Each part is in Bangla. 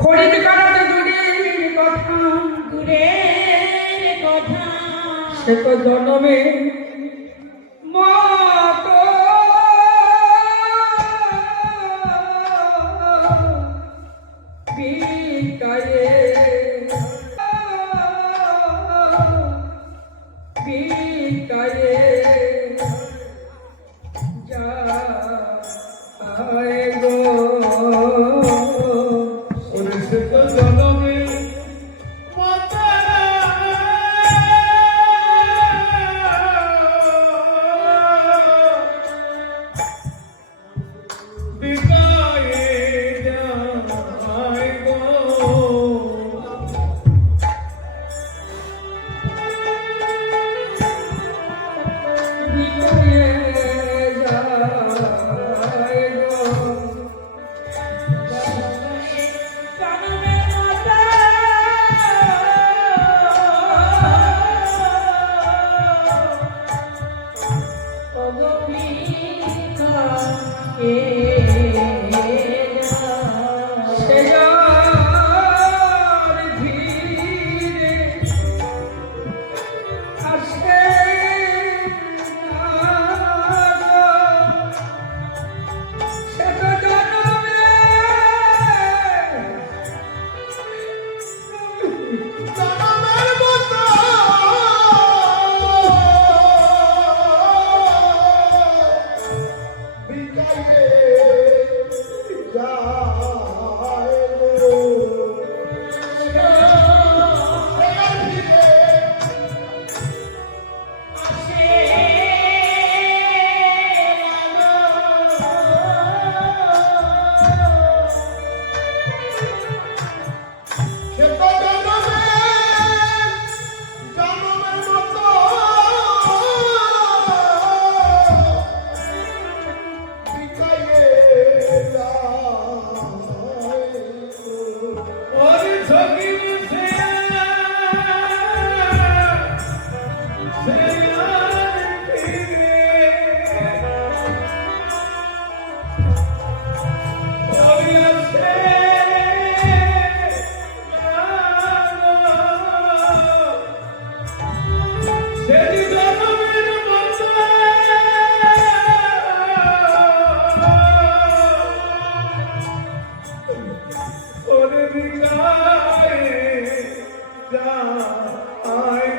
খড়ির কারণে দূরের কথা, দূরের কথা সে তো জনমে মতো বিকায়ে বিকায়ে যায়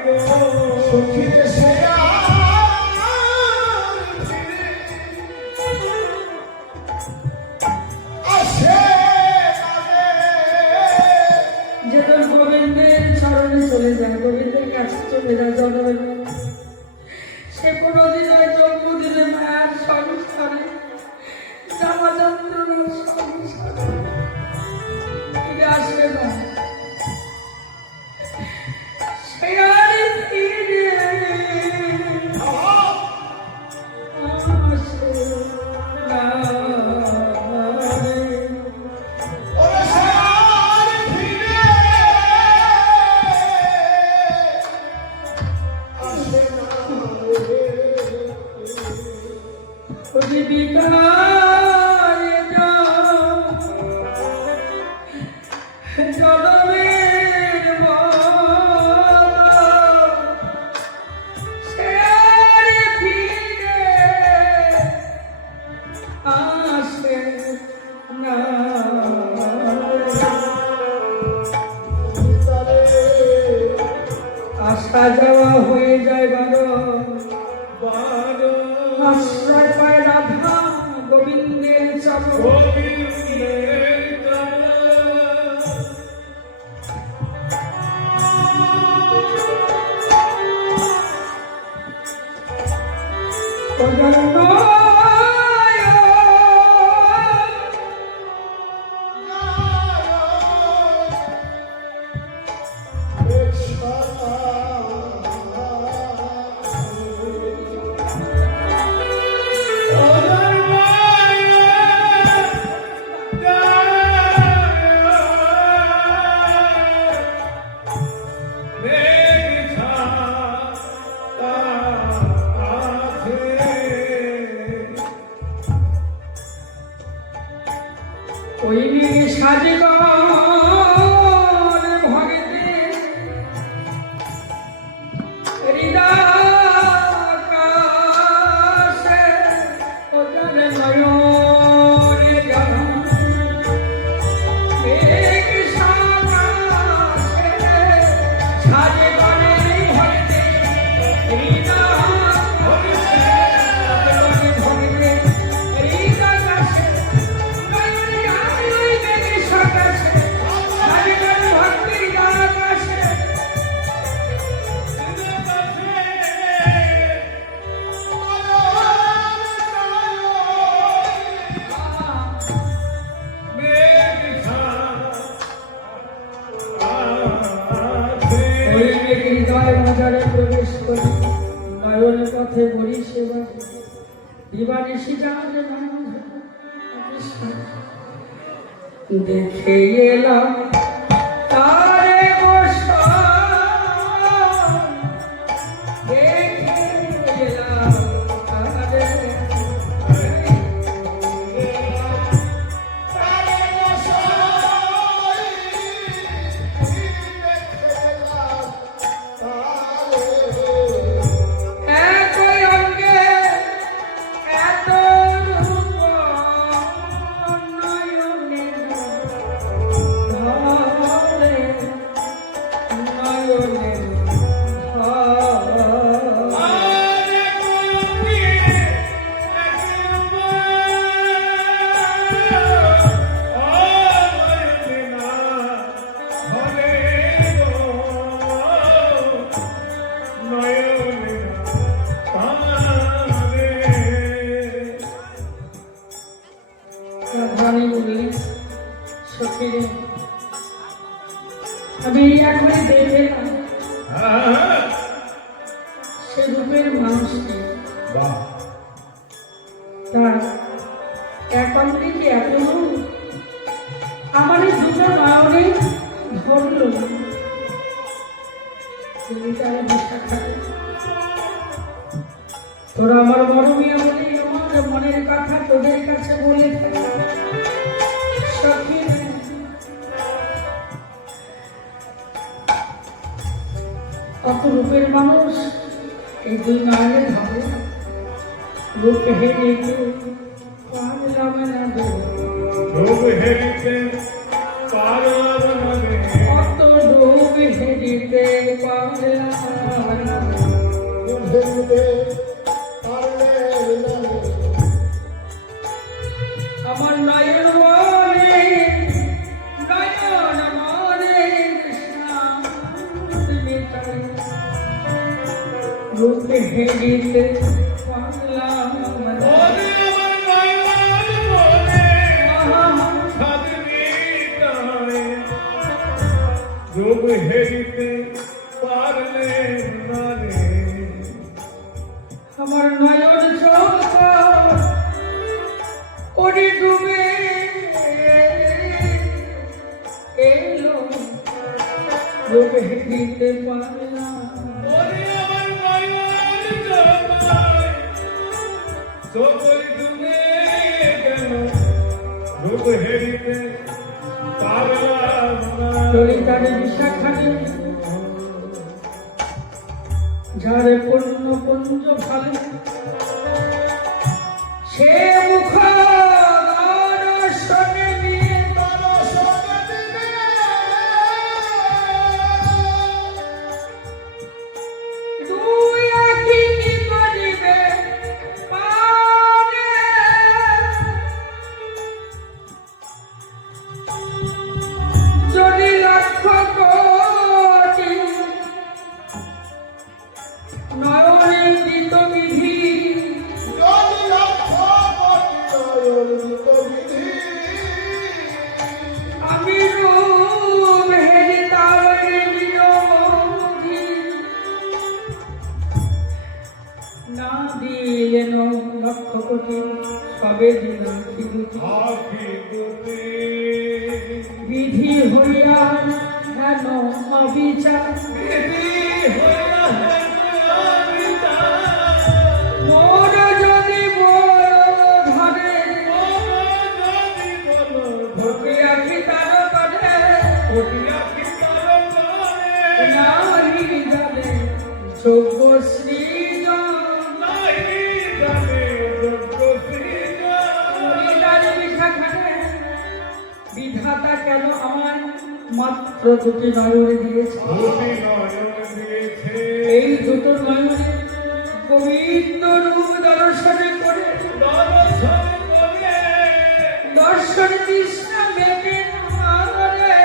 গো সে কোনদিন জন্মদিনে মায়ের সংসারে জামা যন্ত্রণার সংসারে ফিরে আসবে না। সে আর ফিরে আসা যাওয়া হয়ে যায় বারো আশ্রয় পায় রাধা গোবিন্দের সাজে ভগতে হৃদাকাশে ওদের নয়নে জানা সাজে ভগতে প্রবেশ করি নয়ন পথে বলি সেবা দিবানিশি জানে দেখে এলাম তারে দেখে এলাম তারে আমি একবারে দেখলাম সে রূপের মানুষকে তার একান্তে যে এত আমার দুটো নয়নে ধরল তোরা আমার বড় মেয়ে বলে আমার মনের কথা তোদের কাছে বলে থাকে কত রূপের মানুষ এই দুই নয়নে ধরে রূপ হেরিতে পারলাম না রূপ হেরিতে পারলাম না কত রূপ হেরিতে পারলাম না রূপ হেরিতে পারলাম না আমার নয়ন মনে রূপ হেরিতে পারলাম না রূপ হেরিতে পারলে না রে আমার নয়ন চোখ ওরে ডুবে এলো রূপ হেরিতে পারলাম সকল ডুবে গেল রূপ হেরিতে পারলাম না ললিতারে বিশাখানে যারে পূর্ণ পুঞ্জ ভালো সে মুখ দর্শনে নিয়ে দুই আঁখি কি করিবে পানে যদি লক্ষ কোটি নয়নে দিত বিধি আমি রূপ হেরি তারে বিরোধী না দিলেন লক্ষ কোটি সবে দিন বিধি হইয়া হেন অবিচার মোর যদি বড় ধরে ভোগে আখিতা কোটিয়া পিতার নামে নারী জানে যোগ্য সৃজন নাই জানে যোগ্য সৃজন। তারে বিশাখানে বিধাতা কেন আমার মাত্র দুটি নয়ন দিয়েছে? দুটি নয়ন দিয়েছে। এই দুটো নয়নে গোবিন্দ রূপ দর্শনে করে দর্শন করে দর্শন তৃষ্ণা মেটে আমারে।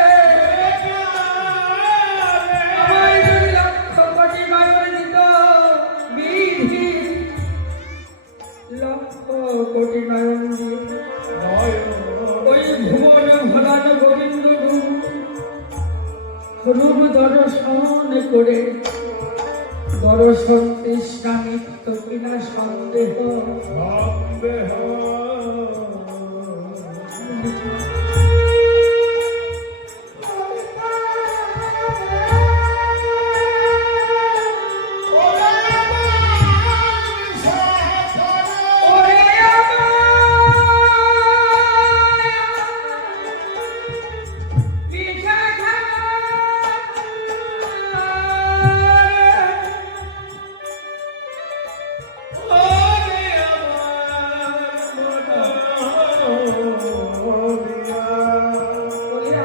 আমার যদি লক্ষ কোটি নয়ন দিত বিধি লক্ষ কোটি নয়ন দিয়ে ওই ভুবন ভরান গোবিন্দ রূপ দর্শন করে দর্শন তৃষ্ণা মিত্ত কিনা সন্দেহ। সন্দেহ ওরে ওরে আমার মনোরিয়া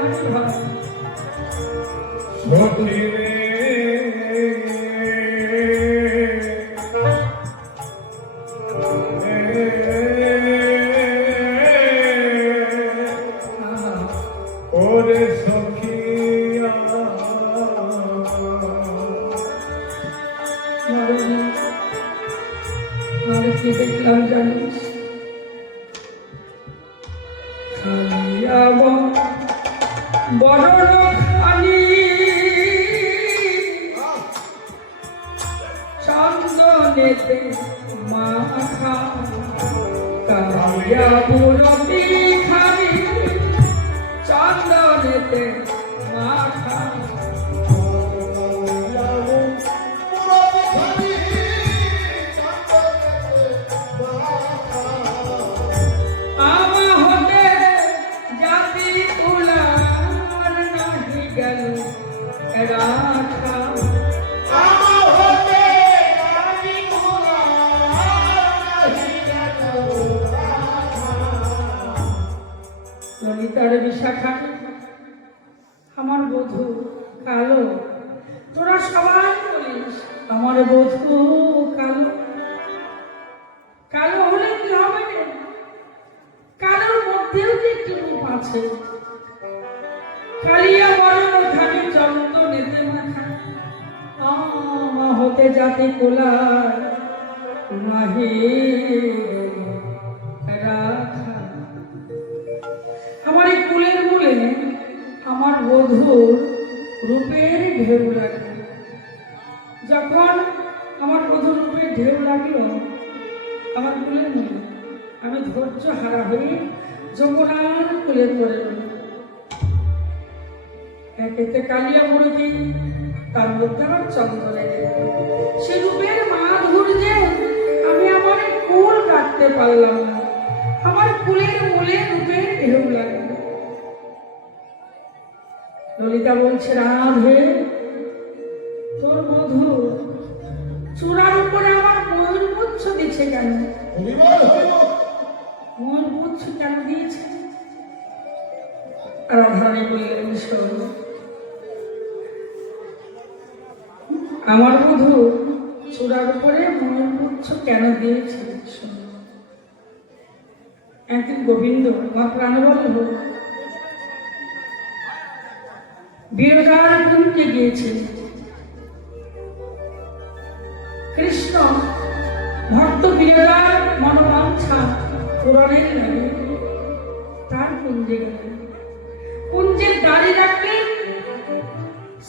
সখী রে ওরে সখিয়া কি দেখলাম জানিস? খালিয়া বড় খালি চন্দনেতে মাখা কালিয়া বুড়ি খালি চন্দনেতে মাখা। আমা হতে জাতি উলার নাহি গেল রাখা। ললিতার বিশাখা আমার বধূ কালো। তোরা সবাই বলিস আমার বধূ কালো। কালো হলে কি হবে রে? কালোর মধ্যেও যে একটি রূপ আছে। কালিয়া বরণ খানি চন্দনেতে মাখা আমা হতে জাতি কোলার নাহি রাখা। আমার এই কুলের মূলে আমার বধূর রূপের ঢেউ লাগলো। যখন আমার বধূর রূপের ঢেউ লাগলো আমার কুলের মূলে, আমি ধৈর্য হারা হয়ে যমুনার কুলে পড়ে গেল। একেতে কালিয়া মূর্তি, তার মধ্যে আমার চন্দনের সে রূপের মাধুর্যে আমি আমার কুল কাটতে পারলাম না। আমার কুলের মূলে রূপের ঢেউ লাগলো। ললিতা বলছে, রাধে তোর বধূ চূড়ার উপরে আমার ময়ূর পুচ্ছ দিচ্ছে কেন? ময়ূর পুচ্ছ কেন দিয়েছে? রাধারানী বললেন, শোন, আমার বধূ চূড়ার উপরে ময়ূর পুচ্ছ কেন দিয়েছে? শোন, একদিন গোবিন্দ আমার প্রাণবল্লভ বিরজার কুঞ্জে গিয়েছে। কৃষ্ণ ভক্ত বিরজার মনোবাঞ্ছা পূরণের লাগে তার কুঞ্জে গেলেন। কুঞ্জের দাঁড়ি রাখলেন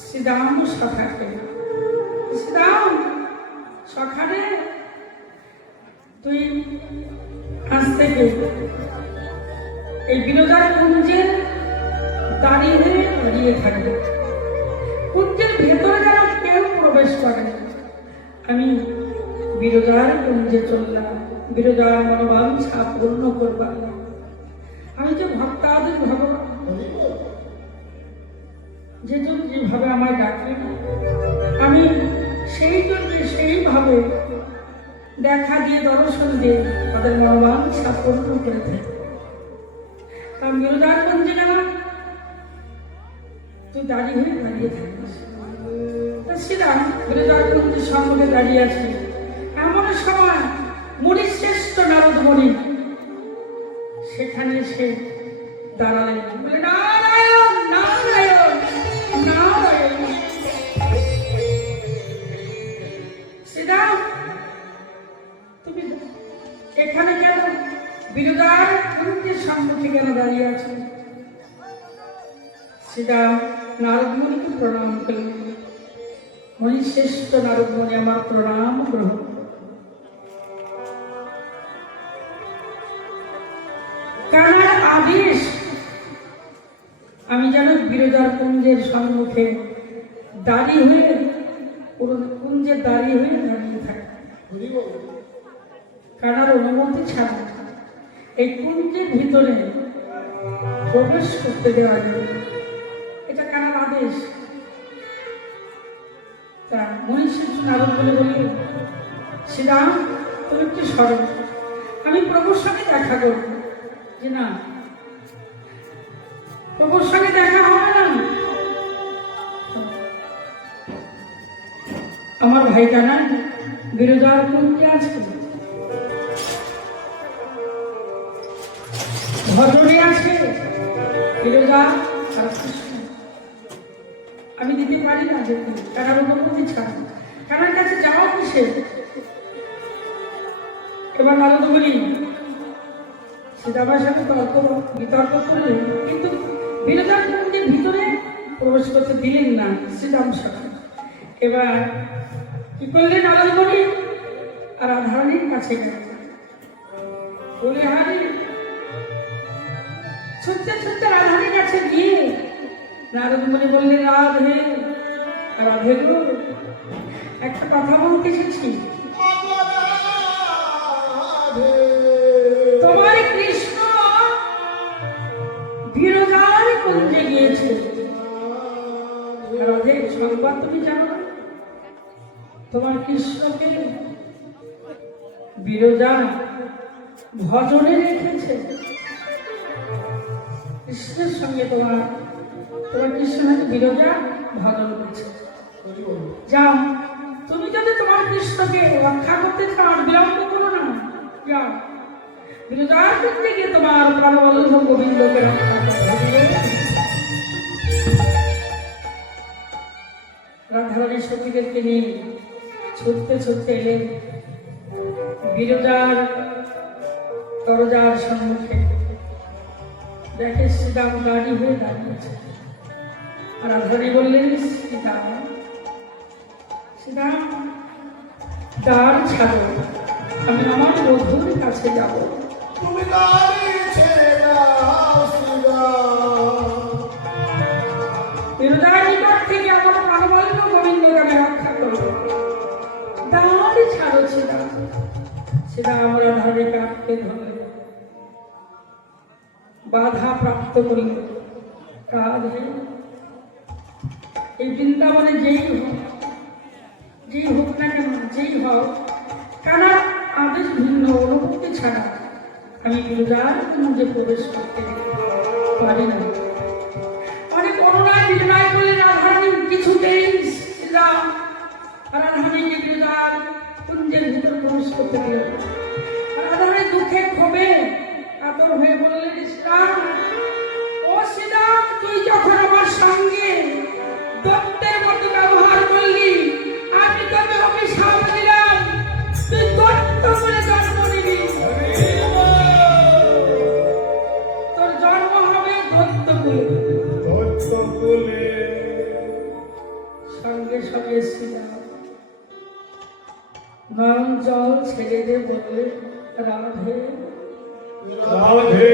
শ্রীরাম সখাকে। শ্রীরাম সখানে তুই আজ থেকে এই বিরজার কুঞ্জে দাঁড়িয়ে থাকবে। কুঞ্জের ভেতরে যেন কেউ প্রবেশ করে। আমি বিরজার কুঞ্জে চললাম, বিরজার মনোবাঞ্ছা পূর্ণ করবার। আমি যে ভক্তাদের ভগবান, যেজন যেভাবে আমায় ডাকে আমি সেই জন্য সেইভাবে দেখা দিয়ে দর্শন দিয়ে তাদের মনোবাঞ্ছা পূর্ণ করে থাকি। কারণ বিরোধারগঞ্জে না তুই দাঁড়িয়ে থাকিস। সেটা বিরোধারগঞ্জের সম্মুখে দাঁড়িয়ে আছে। এমন সময় মুনি শ্রেষ্ঠ নারদ মুনি সেখানে এসে দাঁড়ালেন, বলে নারায়ণ নারায়ণ নারায়ণ। সেটা তুমি এখানে কেন বিরোধারগঞ্জের সম্মুখে কেন দাঁড়িয়ে আছো? সেটা নারদ মুনিকে প্রণাম করলেন। মুনি শ্রেষ্ঠ নারদ মুনি আমার প্রণাম গ্রহণ। কানার আদেশ আমি যেন বিরোধারকুঞ্জের সম্মুখে দাঁড়িয়ে হয়ে কুঞ্জে দাঁড়িয়ে থাকি। কানার অনুমতি ছাড়া এই কুঞ্জের ভিতরে প্রবেশ করতে দেওয়া যাবে, এটা কানার আদেশ। তা মনীষী নারদ বলে বললে, শ্রীরাম তুমি একটু স্মরণ, আমি প্রভুর সঙ্গে দেখা করব। যে না, প্রভুর সঙ্গে দেখা হবে না। আমার ভাই কানা বিরোধারকুঞ্জে আছে, ভজনে আছে বিরোধা আর কৃষ্ণ। আমি দিতে পারি না যেতে, কারণ অনুমতি ছাড়া কারোর কাছে যাওয়া কিসে। এবার নারদ বলি সেটা আমার সাথে বিতর্ক করলেন, কিন্তু বিরোধারকুঞ্জের ভিতরে প্রবেশ করতে দিলেন না শ্রীরাম সখা। এবার কি করলেন নারদ বলি আর রাধারানীর কাছে গেলেন, বলে হারি ছুটতে ছুটতে রাধারানীর কাছে গিয়ে নারদ মুনি বললেন, রাধে রাধে গো, একটা কথা বলতে এসেছি। তোমার কৃষ্ণ বিরোধারকুঞ্জে গিয়েছে। রাধে সংবাদ তুমি জানো? তোমার কৃষ্ণকে বিরোধা ভজনে রেখেছে। কৃষ্ণের সঙ্গে তোমার কৃষ্ণ বিরোধা ভজন করছে। যাও, তুমি যদি তোমার কৃষ্ণকে রক্ষা করতে চাও বিলম্ব করো না, যাও বিরোধারকুঞ্জে গিয়ে তোমার প্রাণবল্লভ গোবিন্দকে রক্ষা করো। রাধারানী সখীদেরকে নিয়ে ছুটতে ছুটতে এলেন বিরোধার দরজার সম্মুখে। দেখে শ্রীরাম দাঁড়িয়ে হয়ে দাঁড়িয়েছে। আর রাধারানী বললেন, শ্রীরাম শ্রীরাম দ্বার ছাড়ো, আমি আমার বধূর কাছে যাব। তুমি বিরোধার নিকট থেকে আমার প্রাণবল্লভ গোবিন্দকে আমি রক্ষা করব। দ্বার ছাড়ো শ্রীরাম। শ্রীরাম রাধারানীকে আটকে ধরলেন, বাধা প্রাপ্ত করিল। রাধে এই বৃন্দাবনে যেই হোক না কেন, যেই হোক, কারণ আদেশ ভিন্ন অনুভূতি ছাড়া আমি বিরোধারকুঞ্জে প্রবেশ করতে পারি না। অনেক অনুনয় বিনয় করলে রাধারানী কিছুতেই শ্রীরাম রাধারানীকে বিরোধারকুঞ্জের ভিতর প্রবেশ করতে দিল। রাধারানী দুঃখে ক্ষোভে কাতর হয়ে বললেন, শ্রীরাম ও শ্রীরাম, তুই যখন আমার সঙ্গে দত্তের মতো ব্যবহার করলি, আমি তোকে অভিশাপ দিলাম, তুই দত্ত করে জন্ম নিবি। তোর জন্ম হবে দত্তকুলে। সঙ্গে সঙ্গে শ্রীরাম নয়ন জল ছেড়ে দিয়ে বললে, রাধে রাধে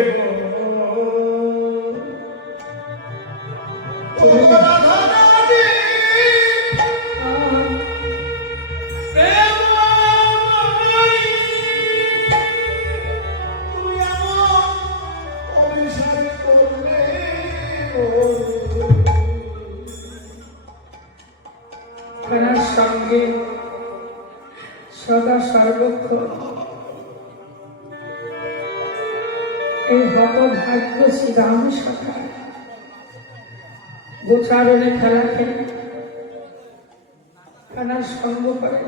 সঙ্গে সদা সর্বক্ষণ এই হতভাগ্য শ্রীরাম সখা গোচারণে খেলা খেলে কানার সঙ্গ করে,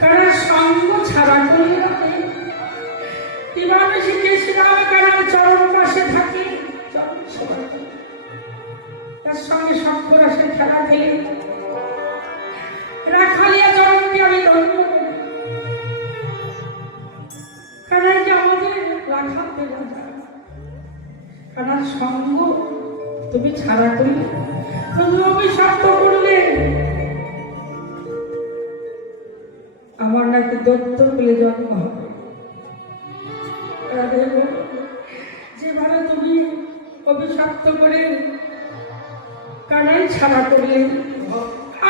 কানার সঙ্গ ছাড়া করলে কিভাবে শিখেছিলাম কানার চরণ পাশে থাকি, চরণ সেবা করি, তার সঙ্গে শঙ্করাসের খেলা খেলে রাখালিয়া চরণকে আমি ধন্য করি। কানাই যে আমাদের রাখাতে রাজা, কানার সঙ্গ তুমি ছাড়া করলে, তুমি অভিশপ্ত করলে আমার নাকি দত্ত পেলে জন্ম হবে। যেভাবে তুমি অভিশপ্ত করে কানাই ছাড়া করলে,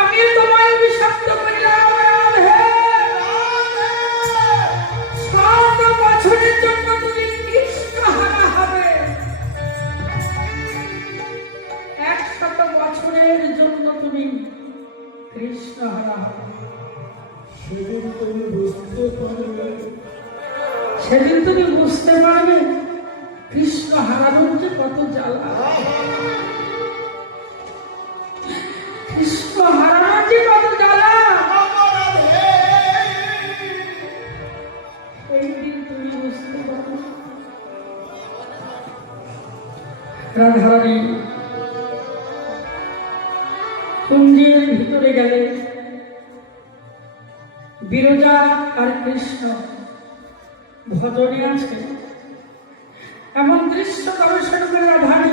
আমিও তোমায় অভিশপ্ত করিলাম। শত বছরের জন্য তুমি কৃষ্ণহারা হবে, 100 বছরের জন্য তুমি কৃষ্ণহারা হবে। সেদিন তুমি বুঝতে পারবে, সেদিন তুমি বুঝতে পারবে কৃষ্ণ হারানোর যে কত জ্বালা, কৃষ্ণ হারানোর যে কত জ্বালা। এই দিন তুমি বুঝতে পারবে। রাধারানী কুঞ্জের ভিতরে গেলে বিরজা আর কৃষ্ণ ভজনে আছে। এমন দৃশ্য দর্শন করে রাধারানী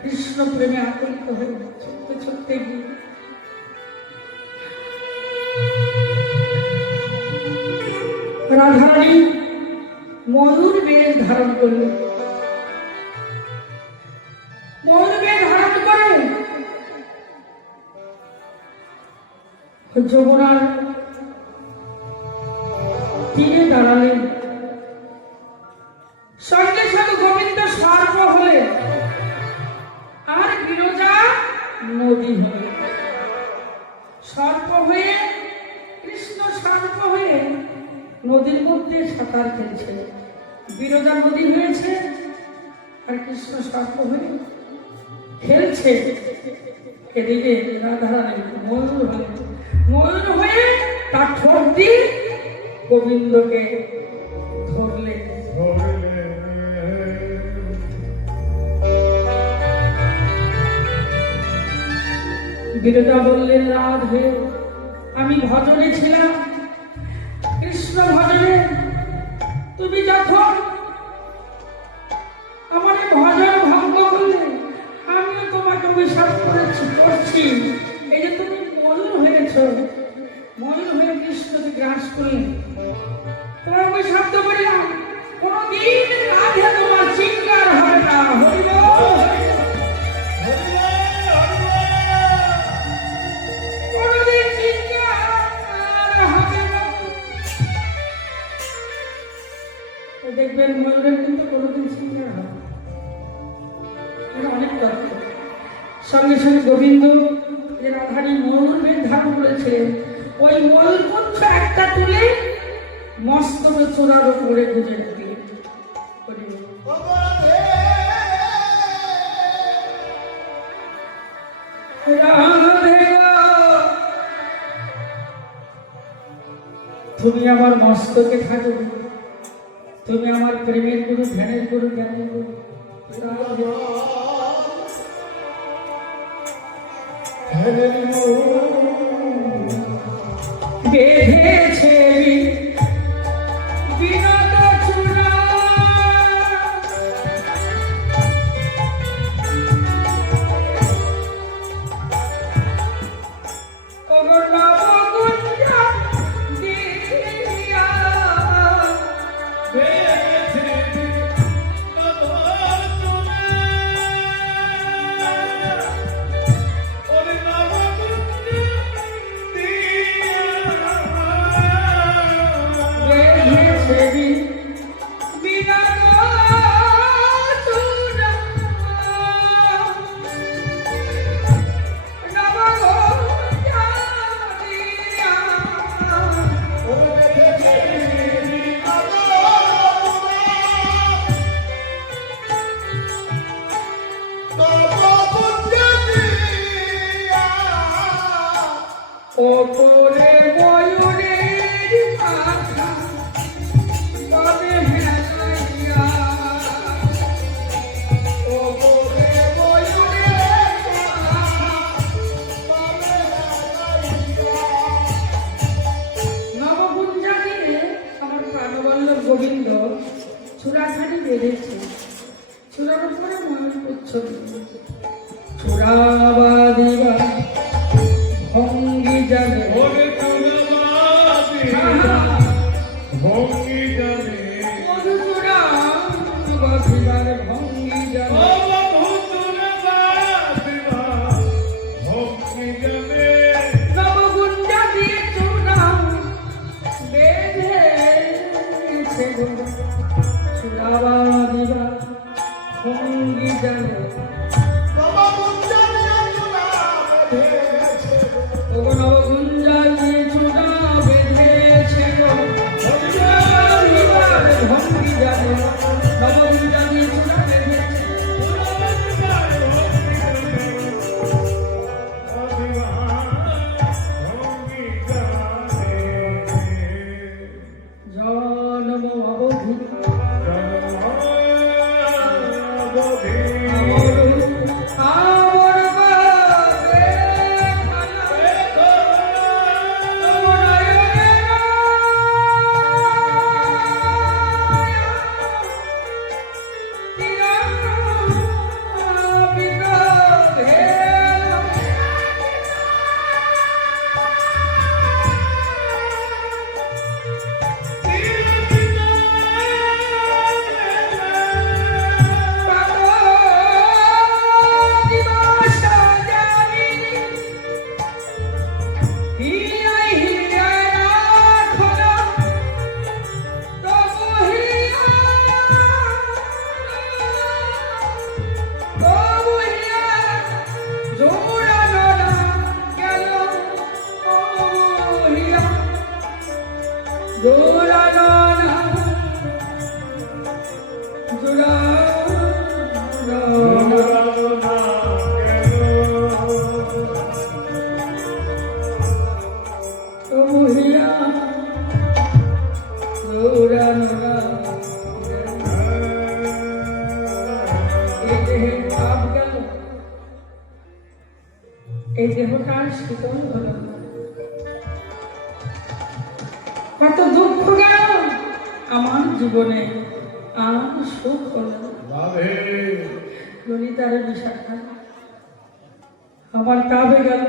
কৃষ্ণ প্রেমে আকুলিত হয়ে ছুটতে ছুটতে গিয়ে রাধারানী ময়ূর বেশ ধারণ করল। ময়ূর বেশ ধারণ করে যমুনার তীরে দাঁড়ালেন। সঙ্গে সঙ্গে গোবিন্দ সর্প হলে আর বিরজা নদী হলে। সর্প হয়ে কৃষ্ণ সর্প হয়ে নদীর মধ্যে সাঁতার খেলছে, বিরজা নদী হয়েছে আর কৃষ্ণ সর্প হয়ে খেলছে। এদিকে রাধারানী ময়ূর হয়ে, ময়ূর হয়ে তার ঠোঁট দিয়ে গোবিন্দকে ধরলে। বিরজা বললেন, রাধে আমি ভজনে ছিলাম, কৃষ্ণ ভজনে, তুমি যখন আমার ভজন ভঙ্গ করলে আমিও তোমাকে অভিশাপ করছি। এই যে তুমি ময়ূর হয়েছ, ময়ূর হয়ে কৃষ্ণকে গ্রাস করলে, তোমার অভিশাপ তো করিলাম, কোনদিন রাধে তোমার চিৎকার হবে না। হরিব কোনদিন চিৎকার হবে না। দেখবেন ময়ূরের কিন্তু কোনদিন চিৎকার হবে অনেক তথ্য। সঙ্গে সঙ্গে গোবিন্দ যে রাধারানী ময়ূর বেশ ধারণ করেছিলেন, ওই ময়ূর পুচ্ছ একটা তুলে মস্তকে চূড়ার উপরে গুঁজে দিলেন। তুমি আমার মস্তকে থাকো, তুমি আমার প্রেমের গুরু, ধ্যানের গুরু, জ্ঞানের গুরু। বেঁধেছে বিনোদ চূড়া, ওরে নাম ওপরে ময়ূরের পাখা তবে হেলাইয়া, ওপরে ময়ূরের পাখা তবে হেলাইয়া। নবগুঞ্জা দিয়ে আমার প্রাণবল্লভ গোবিন্দ চূড়াখানি বেঁধেছে, চূড়ার উপরে ময়ূর পুচ্ছ চূড়া বাঁধিবা ভঙ্গি জানে ওরে ভঙ্গি জানে মধু চূড়া বাঁধিবার ভঙ্গি জানে ভঙ্গি জানে নবগুঞ্জা দিয়ে চূড়া বেঁধেছে গো, চূড়া বাঁধিবা ভঙ্গি জানে। ওগো নবগুঞ্জা দিয়ে চূড়া বেঁধেছে গো, চূড়া বাঁধিবার ভঙ্গি জানে। নবগুঞ্জা দিয়ে চূড়া বেঁধেছে, জনম অবধি আমার বাদে এই দেহটার শীতল হলো, কত দুঃখ গেল আমার জীবনে, আর সুখ হলো। ললিতার বিশাখা আমার কাবে গেল।